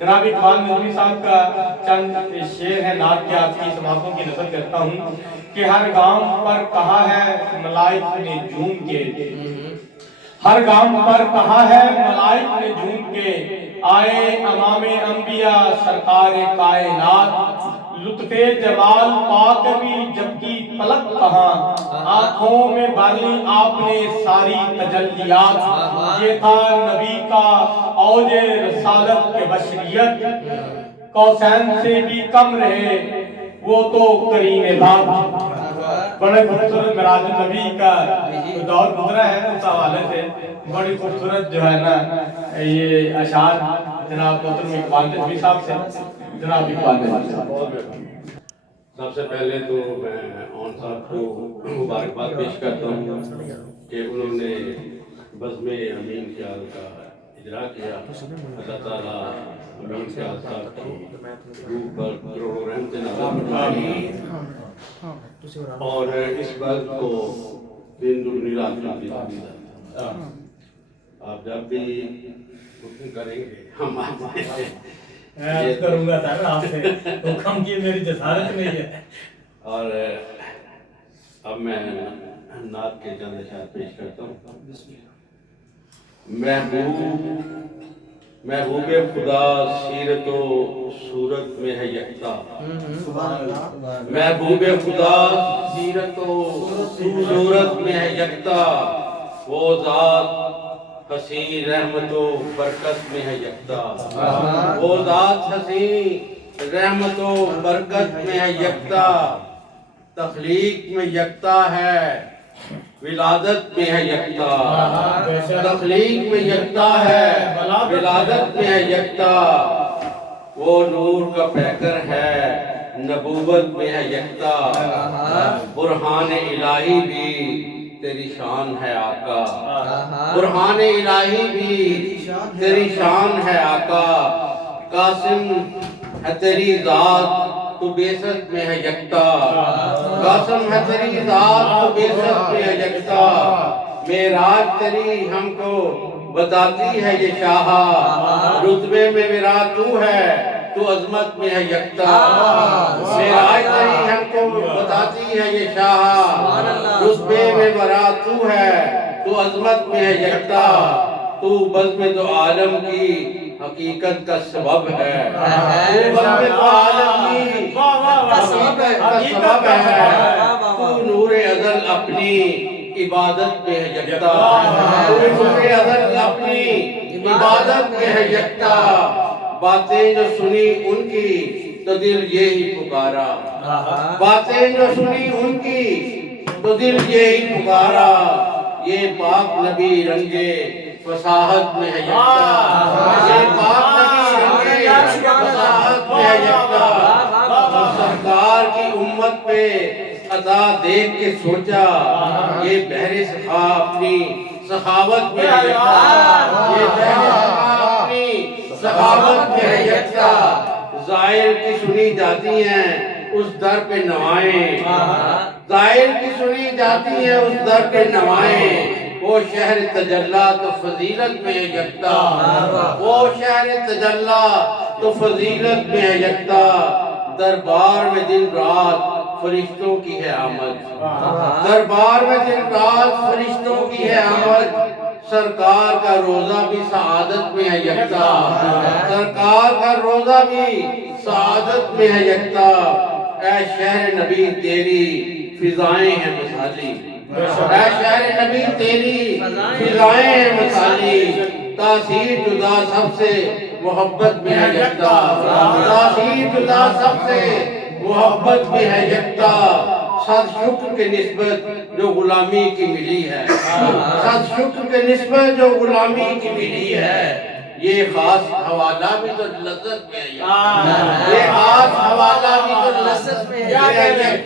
جناب اقبال نجمی صاحب کا چند شعر ہے نعت کے آپ کی سماعتوں کی نقل کرتا ہوں کہ ہر گام پر کہا ہے ملائک نے جھوم کے، ہر گام پر کہا ہے ملائک نے جھوم کے، آئے امام انبیاء سرکار کائنات، لطف جمال پاک بھی جبکہ پلک کہاں، آنکھوں میں بالی آپ نے ساری تجلیات، یہ تھا نبی کا اوج رسالت کے بشریت، قوسین سے بھی کم رہے وہ تو کریم ذات۔ بڑے خوبصورت معراج النبی کا دور گزرا ہے، اس حوالے سے بڑی خوبصورت جو ہے نا یہ اشعار جناب محترم اقبال نجمی صاحب سے، جناب اقبال نجمی صاحب۔ سب سے پہلے تو میں اون صاحب کو مبارکباد پیش کرتا ہوں کہ انہوں نے بزم امین خیال کا اجرا کیا۔ اللہ تعالیٰ امین خیال صاحب کی روح پر کروڑوں رحمتیں نازل فرمائے اور اس بات کو دن دگنی رات چوگنی دی۔ آپ جب بھی حکم کریں گے ہم آپ سے کروں گا سر، آپ سے حکم کی میری جسارت نہیں ہے۔ اور اب میں نعت کے چند اشعار پیش کرتا ہوں۔ محبوب خدا سیرت و صورت میں ہے یکتا، محبوب خدا سیرت و صورت میں ہے یکتا، وہ ذات حسین رحمت و برکت میں ہے یکتا، وہ ذات حسین رحمت و برکت میں ہے یکتا، تخلیق میں یکتا ہے ولادت میں ہے یکتا، تخلیق میں یکتا ہے ولادت میں ہے یکتا، وہ نور کا پیکر ہے نبوت میں ہے یکتا، برہان الہی بھی تیری شان ہے آقا، برہان الہی بھی تیری شان ہے آقا، قاسم ہے تیری ذات تو بیست میں ہے یکتا، قاسم ہے تیری ذات تو بیست میں ہے یکتا، معراج تیری ہم کو بتاتی ہے یہ شاہا، رتبے میں میرا تو ہے تو عظمت میں ہے یکتا، معراج تیری ہم کو بتاتی ہے یہ شاہا، رتبے میں میرا تو ہے تو عظمت میں ہے یکتا، تو بزم دو عالم کی حقیقت کا سبب ہے، تو بزم دو عالم کی حقیقت کا سبب ہے، تو نور ازل اپنی عبادت میں ہے یکتا، تو نور ازل اپنی عبادت میں ہے یکتا، باتیں جو سنی ان کی تو دل یہی پکارا، باتیں جو سنی ان کی تو دل یہی پکارا، یہ پاک نبی رنگے فصاحت میں ہے یکتا، یہ پاک نبی رنگے فصاحت میں ہے یکتا، سرکار کی امت پہ عطا دیکھ کے سوچا یہ بحر سخا اپنی سخاوت میں ہے یکتا، یہ بحر سخا اپنی سخاوت میں ہے یکتا، ظاہر کی سنی جاتی ہیں اس در پہ نوائیں، ظاہر کی سنی جاتی ہیں اس در پہ نوائیں، وہ شہر تجلی تو فضیلت میں ہے یکتا، وہ شہر تجلی تو فضیلت میں ہے یکتا، دربار میں دن رات فرشتوں کی ہے آمد، دربار میں دن رات فرشتوں کی ہے آمد، سرکار کا روزہ بھی سعادت میں ہے یکتا، سرکار کا روزہ بھی سعادت میں ہے یکتا، اے شہر نبی تیری فضائیں ہیں مثالی، اے شہر نبی تیری فضائیں ہیں مثالی، تاثیر جدا سب سے محبت میں ہے یکتا، تاثیر جدا سب سے محبت میں ہے یکتا، صد شکر کے نسبت جو غلامی کی ملی ہے، صد شکر کے نسبت جو غلامی کی ملی ہے، یہ خاص حوالہ بھی تو لذت میں ہے، یہ خاص حوالہ بھی تو لذت میں ہے،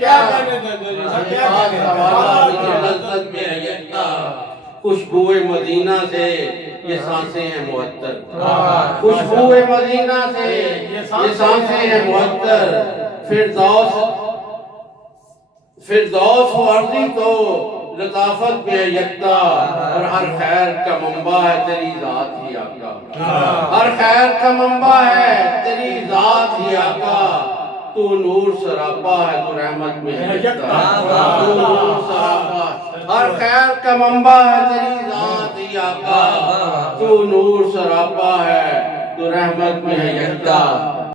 خاص حوالہ بھی تو لذت میں ہے یکتا، خوشبوئے مدینہ سے یہ سانسیں ہیں معطر، خوشبوئے مدینہ سے یہ سانسیں ہیں معطر، فردوس و عرضی تو لطافت میں ہے یکتا، اور ہر خیر کا منبع ہے تیری ذات ہی آقا، ہر خیر کا منبع ہے ذات ہی آقا تو نور سراپا ہے تو رحمت میں ہے یکتا تو نور سراپا ہر خیر کا منبع ہے تیری ذات ہی آقا تو نور سراپا ہے تو رحمت میں ہے یکتا